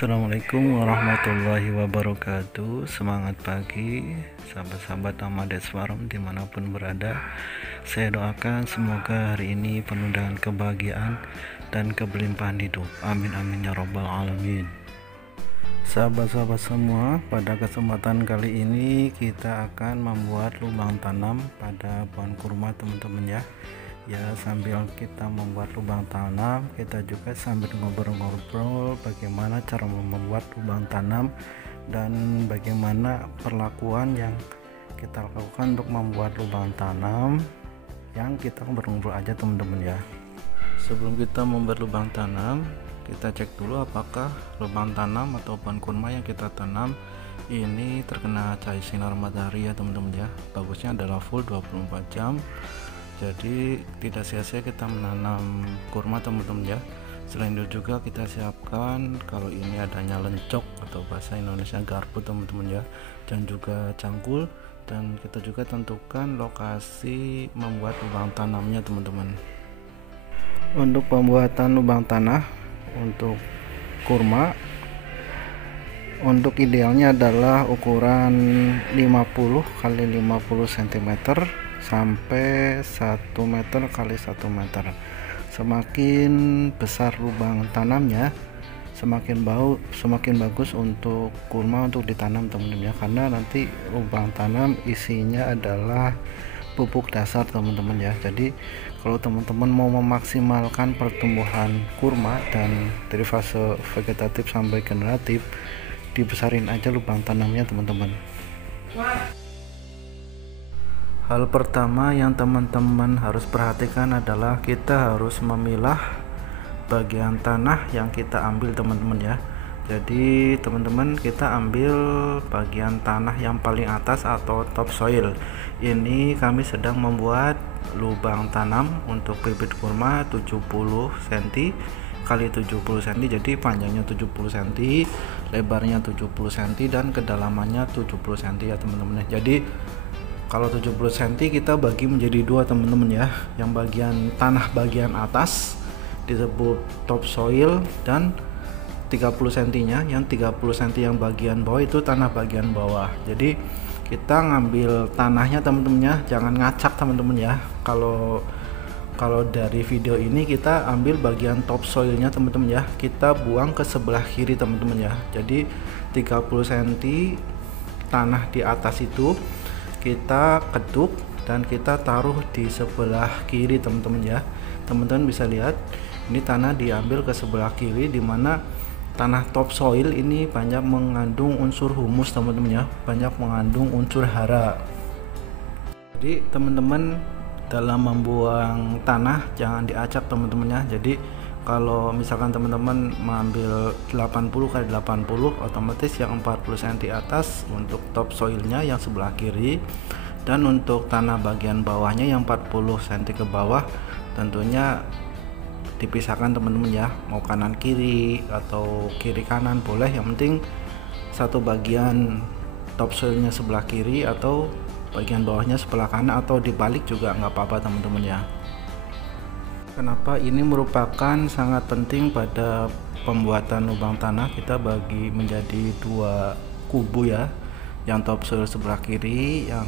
Assalamualaikum warahmatullahi wabarakatuh. Semangat pagi sahabat-sahabat Ahmades Farm dimanapun berada. Saya doakan semoga hari ini penuh dengan kebahagiaan dan kelimpahan hidup. Amin amin ya robbal alamin. Sahabat-sahabat semua, pada kesempatan kali ini kita akan membuat lubang tanam pada pohon kurma teman-teman ya, sambil kita membuat lubang tanam, kita juga sambil ngobrol-ngobrol bagaimana cara membuat lubang tanam dan bagaimana perlakuan yang kita lakukan untuk membuat lubang tanam. Yang kita ngobrol-ngobrol aja teman-teman ya. Sebelum kita membuat lubang tanam, kita cek dulu apakah lubang tanam atau pohon kurma yang kita tanam ini terkena cahaya sinar matahari ya teman-teman ya. Bagusnya adalah full 24 jam. Jadi tidak sia-sia kita menanam kurma teman-teman ya. Selain itu juga kita siapkan kalau ini adanya lencok atau bahasa Indonesia garpu teman-teman ya, dan juga cangkul, dan kita juga tentukan lokasi membuat lubang tanamnya teman-teman. Untuk pembuatan lubang tanah untuk kurma, untuk idealnya adalah ukuran 50 x 50 cm sampai 1 meter kali 1 meter. Semakin besar lubang tanamnya, semakin bagus untuk kurma untuk ditanam teman-teman ya, karena nanti lubang tanam isinya adalah pupuk dasar teman-teman ya. Jadi kalau teman-teman mau memaksimalkan pertumbuhan kurma dan dari fase vegetatif sampai generatif, dibesarin aja lubang tanamnya teman-teman. Hal pertama yang teman-teman harus perhatikan adalah kita harus memilah bagian tanah yang kita ambil teman-teman ya. Jadi teman-teman, kita ambil bagian tanah yang paling atas atau top soil. Ini kami sedang membuat lubang tanam untuk bibit kurma 70 cm kali 70 cm. Jadi panjangnya 70 cm, lebarnya 70 cm, dan kedalamannya 70 cm ya teman-teman. Jadi kalau 70 cm kita bagi menjadi dua teman-teman ya. Yang bagian tanah bagian atas disebut top soil, dan 30 cm nya, yang 30 cm yang bagian bawah itu tanah bagian bawah. Jadi kita ngambil tanahnya teman-teman ya, jangan ngacak teman-teman ya. Kalau dari video ini kita ambil bagian top soilnya teman-teman ya, kita buang ke sebelah kiri teman-teman ya. Jadi 30 cm tanah di atas itu kita keduk dan kita taruh di sebelah kiri teman-teman ya. Teman-teman bisa lihat ini tanah diambil ke sebelah kiri, dimana tanah top soil ini banyak mengandung unsur humus teman-teman ya, banyak mengandung unsur hara. Jadi teman-teman dalam membuang tanah jangan diacak teman-teman ya. Jadi kalau misalkan teman-teman mengambil 80 x 80, otomatis yang 40 cm di atas untuk top soilnya yang sebelah kiri, dan untuk tanah bagian bawahnya yang 40 cm ke bawah tentunya dipisahkan teman-teman ya. Mau kanan kiri atau kiri kanan boleh, yang penting satu bagian top soilnya sebelah kiri atau bagian bawahnya sebelah kanan, atau dibalik juga nggak apa-apa teman-teman ya. Kenapa ini merupakan sangat penting pada pembuatan lubang tanah? Kita bagi menjadi dua kubu ya, yang top soil sebelah kiri, yang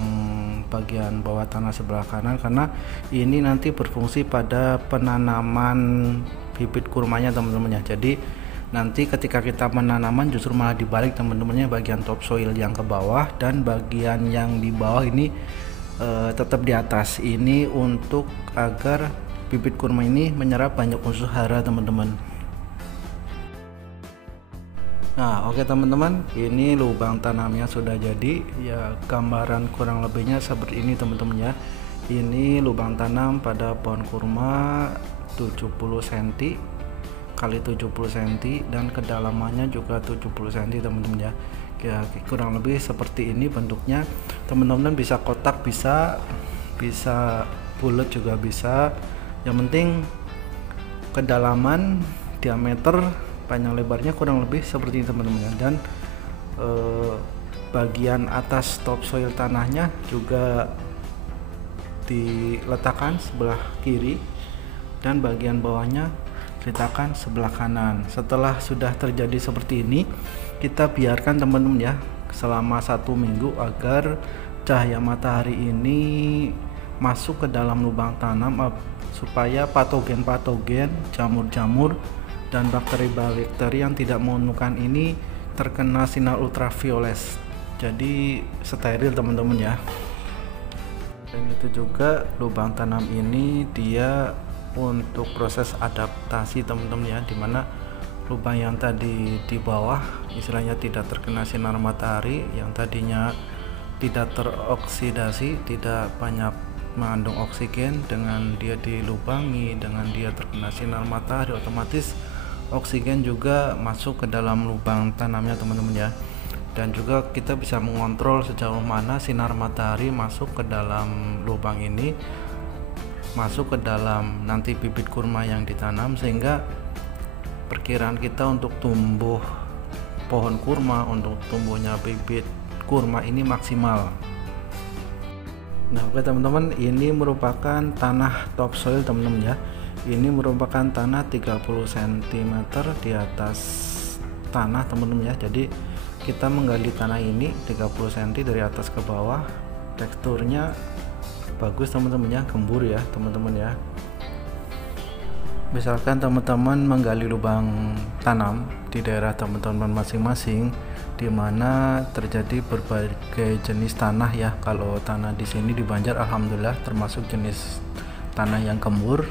bagian bawah tanah sebelah kanan, karena ini nanti berfungsi pada penanaman bibit kurmanya teman-teman ya. Jadi nanti ketika kita menanaman justru malah dibalik teman-temannya, bagian top soil yang ke bawah dan bagian yang di bawah ini tetap di atas. Ini untuk agar bibit kurma ini menyerap banyak unsur hara teman-teman. Nah oke teman-teman, ini lubang tanamnya sudah jadi ya. Gambaran kurang lebihnya seperti ini teman-teman ya. Ini lubang tanam pada pohon kurma 70 cm kali 70 cm, dan kedalamannya juga 70 cm teman-teman ya. Kurang lebih seperti ini bentuknya. Teman-teman bisa kotak, bisa bulat juga bisa. Yang penting kedalaman, diameter, panjang lebarnya kurang lebih seperti ini teman-teman ya. Dan bagian atas top soil tanahnya juga diletakkan sebelah kiri, dan bagian bawahnya retakan sebelah kanan. Setelah sudah terjadi seperti ini, kita biarkan teman-teman ya selama 1 minggu agar cahaya matahari ini masuk ke dalam lubang tanam supaya patogen-patogen, jamur-jamur dan bakteri-bakteri yang tidak menguntungkan ini terkena sinar ultraviolet, jadi steril teman-teman ya. Dan itu juga lubang tanam ini dia untuk proses adaptasi teman-teman ya, dimana lubang yang tadi di bawah istilahnya tidak terkena sinar matahari, yang tadinya tidak teroksidasi, tidak banyak mengandung oksigen, dengan dia dilubangi, dengan dia terkena sinar matahari, otomatis oksigen juga masuk ke dalam lubang tanamnya teman-teman ya. Dan juga kita bisa mengontrol sejauh mana sinar matahari masuk ke dalam lubang ini, masuk ke dalam nanti bibit kurma yang ditanam, sehingga perkiraan kita untuk tumbuh pohon kurma, untuk tumbuhnya bibit kurma ini maksimal. Nah oke teman-teman, ini merupakan tanah topsoil teman-teman ya. Ini merupakan tanah 30 cm di atas tanah teman-teman ya. Jadi kita menggali tanah ini 30 cm dari atas ke bawah, teksturnya bagus teman-teman ya, gembur ya teman-teman ya. Misalkan teman-teman menggali lubang tanam di daerah teman-teman masing-masing, di mana terjadi berbagai jenis tanah ya. Kalau tanah di sini di Banjar alhamdulillah termasuk jenis tanah yang gembur,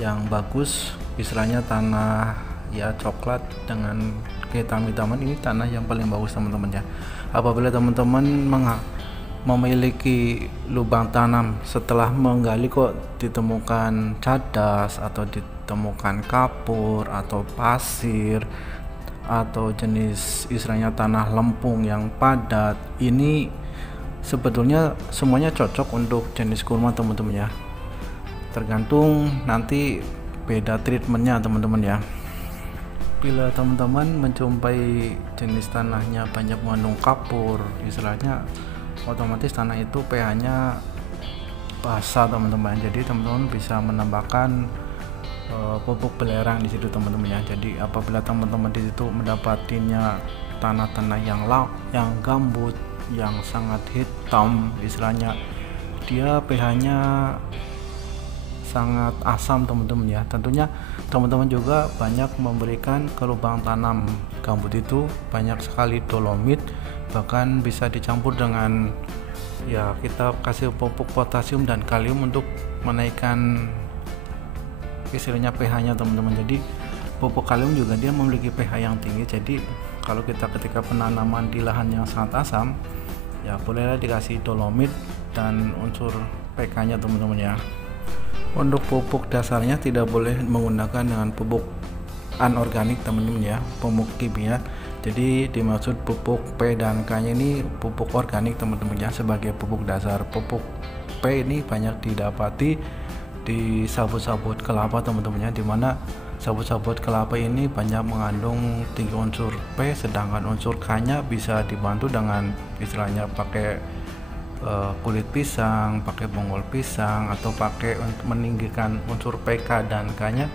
yang bagus, istilahnya tanah ya coklat dengan kehitam-hitaman, ini tanah yang paling bagus teman-teman ya. Apabila teman-teman memiliki lubang tanam, setelah menggali kok ditemukan cadas atau ditemukan kapur atau pasir atau jenis istilahnya tanah lempung yang padat, ini sebetulnya semuanya cocok untuk jenis kurma teman-teman ya. Tergantung nanti beda treatmentnya teman-teman ya. Bila teman-teman menjumpai jenis tanahnya banyak mengandung kapur, istilahnya otomatis tanah itu pH-nya basah teman-teman. Jadi teman-teman bisa menambahkan pupuk belerang di situ teman-teman ya. Jadi apabila teman-teman di situ mendapatinya tanah-tanah yang gambut, yang sangat hitam, istilahnya dia pH-nya sangat asam teman-teman ya. Tentunya teman-teman juga banyak memberikan ke lubang tanam gambut itu banyak sekali dolomit, bahkan bisa dicampur dengan ya kita kasih pupuk potasium dan kalium untuk menaikkan istilahnya pH-nya teman-teman. Jadi pupuk kalium juga dia memiliki pH yang tinggi, jadi kalau kita ketika penanaman di lahan yang sangat asam ya bolehlah dikasih dolomit dan unsur PK-nya teman-teman ya. Untuk pupuk dasarnya tidak boleh menggunakan dengan pupuk anorganik teman-teman ya, pupuk kimia. Jadi dimaksud pupuk P dan K nya ini pupuk organik teman-teman ya, sebagai pupuk dasar. Pupuk P ini banyak didapati di sabut-sabut kelapa teman-teman ya, dimana sabut-sabut kelapa ini banyak mengandung tinggi unsur P, sedangkan unsur K nya bisa dibantu dengan istilahnya pakai kulit pisang, pakai bonggol pisang, atau pakai untuk meninggikan unsur PK dan K nya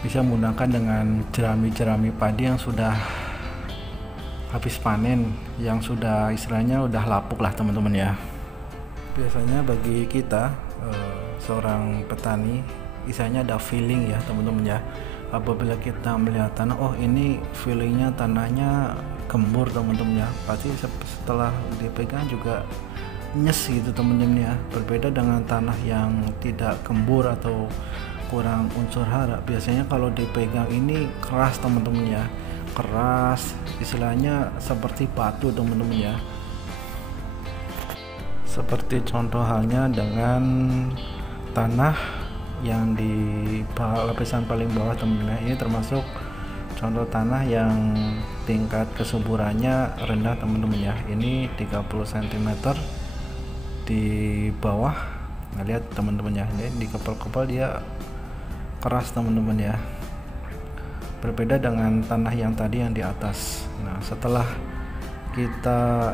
bisa menggunakan dengan jerami-jerami padi yang sudah habis panen, yang sudah istilahnya udah lapuk lah teman-teman ya. Biasanya bagi kita seorang petani istilahnya ada feeling ya teman-teman ya. Apabila kita melihat tanah, oh ini feelingnya tanahnya gembur teman-teman ya, pasti setelah dipegang juga nyes gitu teman-teman ya. Berbeda dengan tanah yang tidak gembur atau kurang unsur hara, biasanya kalau dipegang ini keras teman-teman ya, keras, istilahnya seperti batu teman-teman ya. Seperti contoh halnya dengan tanah yang di lapisan paling bawah teman-teman ya. Ini termasuk contoh tanah yang tingkat kesuburannya rendah teman-teman ya. Ini 30 cm di bawah. Nah, lihat teman-teman ya, ini di kepal-kepal dia keras teman-teman ya. Berbeda dengan tanah yang tadi yang di atas. Nah, setelah kita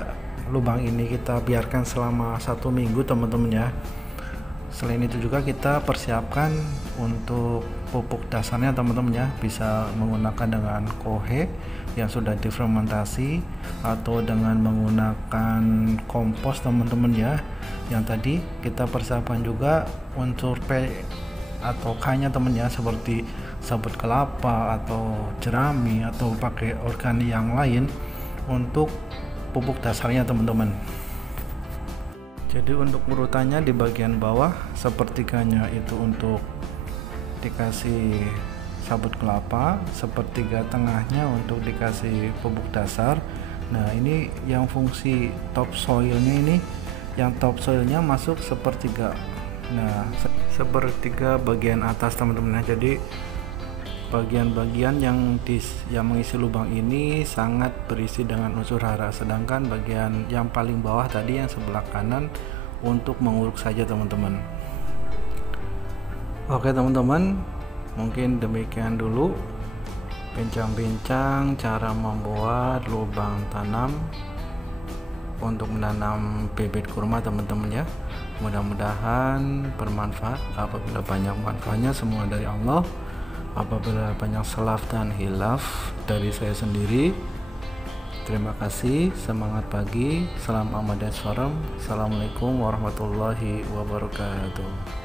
lubang ini kita biarkan selama 1 minggu teman-teman ya. Selain itu juga kita persiapkan untuk pupuk dasarnya teman-teman ya, bisa menggunakan dengan kohe yang sudah difermentasi atau dengan menggunakan kompos teman-teman ya. Yang tadi kita persiapkan juga unsur P atau K nya teman ya, seperti sabut kelapa atau jerami atau pakai organik yang lain untuk pupuk dasarnya teman-teman. Jadi untuk urutannya di bagian bawah sepertiganya itu untuk dikasih sabut kelapa, sepertiga tengahnya untuk dikasih pupuk dasar. Nah ini yang fungsi topsoilnya ini, yang topsoilnya masuk sepertiga. Nah sepertiga bagian atas teman-teman. Jadi bagian-bagian yang mengisi lubang ini sangat berisi dengan unsur hara, sedangkan bagian yang paling bawah tadi yang sebelah kanan untuk menguruk saja teman-teman. Oke teman-teman, mungkin demikian dulu bincang-bincang cara membuat lubang tanam untuk menanam bibit kurma teman-teman ya. Mudah-mudahan bermanfaat. Apabila banyak manfaatnya semua dari Allah, apabila banyak salaf dan hilaf dari saya sendiri, terima kasih. Semangat pagi, salam amal dan salam. Assalamualaikum warahmatullahi wabarakatuh.